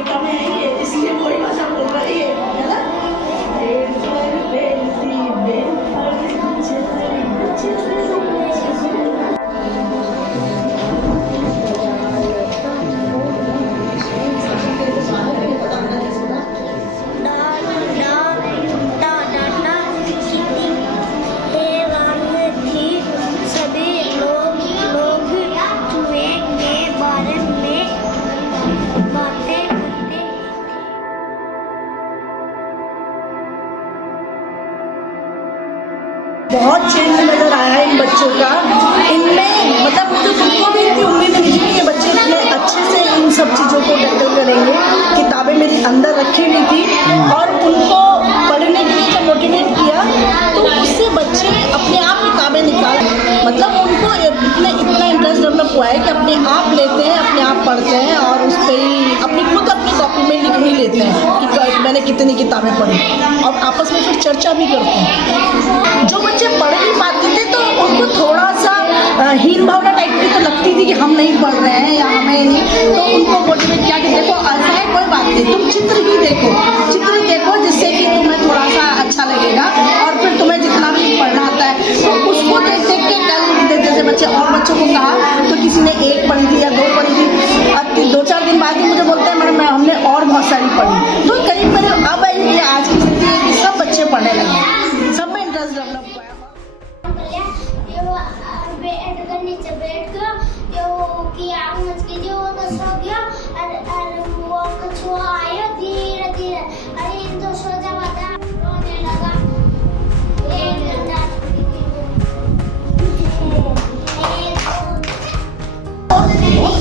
America में आई है इसलिए वही भाषा बोल रही है ना। बहुत चेंज नज़र आया है इन बच्चों का। इनमें मतलब मुझे खुद भी इतनी उम्मीद नहीं थी कि ये बच्चे इतने अच्छे से इन सब चीज़ों को टैकल करेंगे। किताबें मेरी अंदर रखी हुई थी और उनको पढ़ने के लिए जब मोटिवेट किया तो उससे बच्चे अपने आप किताबें निकाल, मतलब उनको इतना इंटरेस्ट डेवलप हुआ है कि अपने आप लेते हैं, अपने आप पढ़ते हैं और उस पर ही अपनी कॉपी में लिख भी लेते हैं कि मैंने कितनी किताबें पढ़ी और आपस में फिर चर्चा भी करते हैं। जो बच्चे पढ़ नहीं पाते थे तो उनको थोड़ा सा हीन भावना टाइप की तो लगती थी कि हम नहीं पढ़ रहे हैं या हमें नहीं, तो उनको मोटिवेट किया कि देखो ऐसा है, कोई बात नहीं, तुम चित्र ही देखो जिससे कि तुम्हें थोड़ा सा अच्छा लगेगा और फिर तुम्हें जितना भी पढ़ना आता है तो उसको देख के कल जैसे बच्चे और बच्चों को कहा तो किसी ने 1 पढ़ी थी या 2 पढ़ी थी, अब 2-4 दिन बाद ही मुझे बोलते हैं मैडम हमने और बहुत सारी पढ़ी। तो करीब अब ये आज की स्थिति है कि सब बच्चे पढ़ने लगे, सब में इंटरेस्ट डेवलप हुआ है।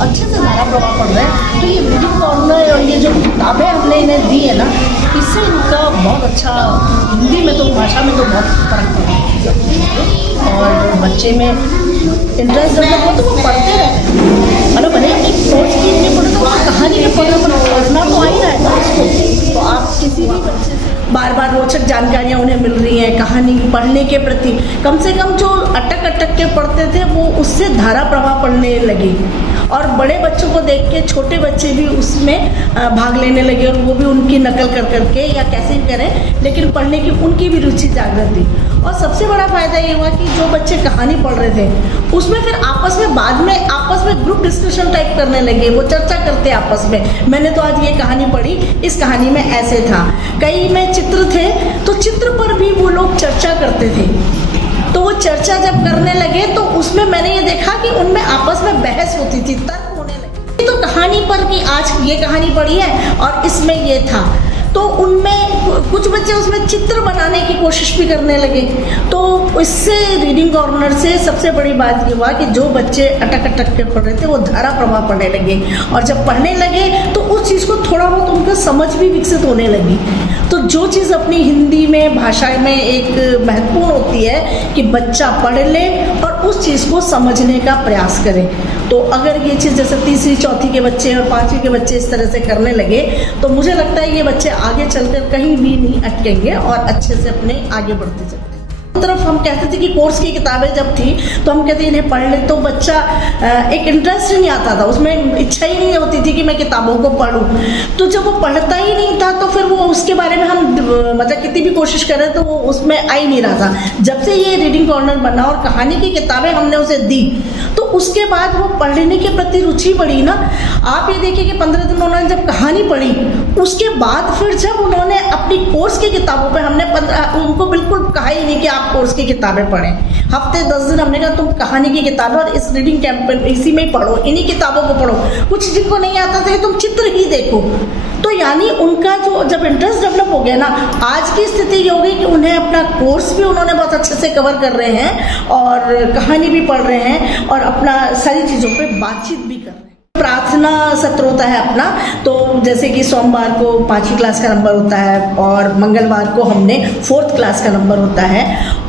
अच्छे से धारा प्रभाव पड़ रहा है। तो ये रीडिंग कॉर्नर और ये जो किताबें हमने इन्हें दी है ना, इससे इनका बहुत अच्छा हिंदी में तो भाषा में तो बहुत फर्क पड़ा और बच्चे में इंटरेस्ट डेवलप हो तो वो पढ़ते रहते हैं। मतलब भले एक सोच की नहीं पढ़े तो कहानी नहीं पढ़ना पढ़ना तो आ ही रहा है ना उसको। तो आप किसी भी बच्चे से बार बार रोचक जानकारियाँ उन्हें मिल रही हैं कहानी पढ़ने के प्रति, कम से कम जो अटक के पढ़ते थे वो उससे धारा प्रवाह पढ़ने लगे और बड़े बच्चों को देख के छोटे बच्चे भी उसमें भाग लेने लगे और वो भी उनकी नकल कर करके या कैसे भी करें लेकिन पढ़ने की उनकी भी रुचि जागृत थी। और सबसे बड़ा फ़ायदा ये हुआ कि जो बच्चे कहानी पढ़ रहे थे उसमें फिर आपस में ग्रुप डिस्कशन टाइप करने लगे, वो चर्चा करते आपस में, मैंने तो आज ये कहानी पढ़ी, इस कहानी में ऐसे था। कई में चित्र थे तो चित्र पर भी वो लोग चर्चा करते थे। तो वो चर्चा जब करने लगे तो उसमें मैंने ये देखा कि उनमें आपस में बहस होती थी, तर्क होने लगे। तो कहानी पर कि आज ये कहानी पढ़ी है और इसमें ये था, तो उनमें कुछ बच्चे उसमें चित्र बनाने की कोशिश भी करने लगे। तो इससे रीडिंग कॉर्नर से सबसे बड़ी बात ये हुआ कि जो बच्चे अटक के पढ़ रहे थे वो धारा प्रवाह पढ़ने लगे और जब पढ़ने लगे तो उस चीज़ को थोड़ा बहुत उनका समझ भी विकसित होने लगी। तो जो चीज़ अपनी हिंदी में भाषा में एक महत्वपूर्ण होती है कि बच्चा पढ़ ले और उस चीज़ को समझने का प्रयास करे। तो अगर ये चीज़ जैसे 3री 4थी के बच्चे और 5वीं के बच्चे इस तरह से करने लगे तो मुझे लगता है ये बच्चे आगे चलकर कहीं भी नहीं अटकेंगे और अच्छे से अपने आगे बढ़ते चलते। तरफ हम कहते थे कि कोर्स की किताबें जब थी तो हम कहते इन्हें पढ़ ले, तो बच्चा एक इंटरेस्ट ही नहीं आता था, उसमें इच्छा ही नहीं होती थी कि मैं किताबों को पढूं। तो जब वो पढ़ता ही नहीं था तो फिर वो उसके बारे में हम मतलब कितनी भी कोशिश करें तो वो उसमें आ ही नहीं रहा था। जब से ये रीडिंग कॉर्नर बना और कहानी की किताबें हमने उसे दी तो उसके बाद वो पढ़ने के प्रति रुचि बढ़ी ना। आप ये देखिए कि 15 दिन उन्होंने जब कहानी पढ़ी उसके बाद फिर जब उन्होंने अपनी कोर्स की किताबों पे हमने उनको बिल्कुल कहा ही नहीं कि आप कोर्स की किताबें पढ़ें। हफ्ते 10 दिन हमने कहा तुम कहानी की किताबें और इस रीडिंग कैंपेन इसी में ही पढ़ो, इन्हीं किताबों को पढ़ो। कुछ जिनको नहीं आता था तुम चित्र ही देखो। तो यानी उनका जो जब इंटरेस्ट डेवलप हो गया ना, आज की स्थिति ये हो गई कि उन्हें अपना कोर्स भी उन्होंने बहुत अच्छे से कवर कर रहे हैं और कहानी भी पढ़ रहे हैं और अपना सारी चीज़ों पे बातचीत भी कर रहे हैं। प्रार्थना सत्र होता है अपना, तो जैसे कि सोमवार को 5वीं क्लास का नंबर होता है और मंगलवार को हमने 4th क्लास का नंबर होता है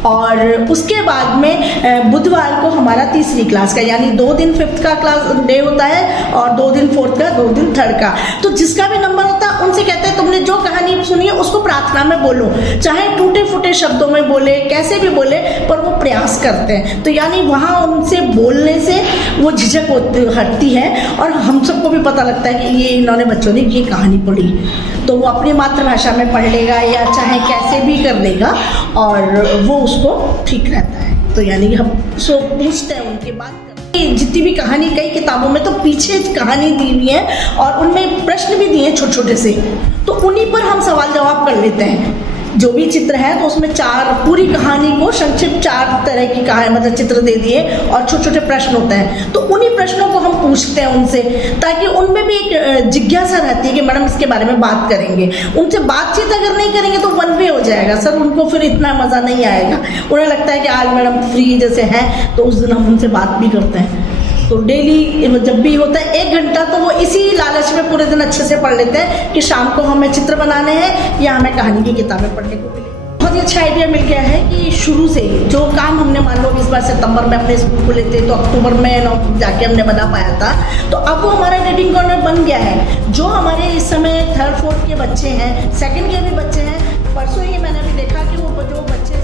और उसके बाद में बुधवार को हमारा 3री क्लास का, यानी 2 दिन 5th का क्लास डे होता है और 2 दिन 4th का, 2 दिन 3rd का। तो जिसका भी नंबर होता है उनसे कहते हैं तुमने जो कहानी सुनी है उसको प्रार्थना में बोलो, चाहे टूटे फूटे शब्दों में बोले, कैसे भी बोले, पर वो प्रयास करते हैं। तो यानी वहाँ उनसे बोलने से वो झिझक हटती है और हम सबको भी पता लगता है कि ये इन्होंने बच्चों ने ये कहानी पढ़ी, तो वो अपनी मातृभाषा में पढ़ लेगा या चाहे कैसे भी कर लेगा और वो उसको ठीक रहता है। तो यानी हम सो पूछते हैं उनके बात जितनी भी कहानी, कई किताबों में तो पीछे कहानी दी हुई है और उनमें प्रश्न भी दिए हैं छोटे छोटे से, तो उन्हीं पर हम सवाल जवाब कर लेते हैं। जो भी चित्र है तो उसमें पूरी कहानी को संक्षिप्त 4 तरह की कहानी मतलब चित्र दे दिए और छोटे छोटे प्रश्न होते हैं, तो उन्हीं प्रश्नों को हम पूछते हैं उनसे, ताकि उनमें भी एक जिज्ञासा रहती है कि मैडम इसके बारे में बात करेंगे। उनसे बातचीत अगर नहीं करेंगे तो वन वे हो जाएगा सर, उनको फिर इतना मज़ा नहीं आएगा। उन्हें लगता है कि आज मैडम फ्री जैसे हैं तो उस दिन हम उनसे बात भी करते हैं। तो डेली जब भी होता है 1 घंटा, तो वो इसी लालच में पूरे दिन अच्छे से पढ़ लेते हैं कि शाम को हमें चित्र बनाने हैं या हमें कहानी की किताबें पढ़ने को मिले। बहुत ही अच्छा आइडिया मिल गया है कि शुरू से जो काम हमने मान लो इस बार सितंबर में अपने स्कूल को लेते तो अक्टूबर में जाके हमने बना पाया था, तो अब वो हमारा रीडिंग कॉर्नर बन गया है। जो हमारे इस समय 3rd 4th के बच्चे हैं, 2nd के भी बच्चे हैं, परसों ही मैंने भी देखा कि वो जो बच्चे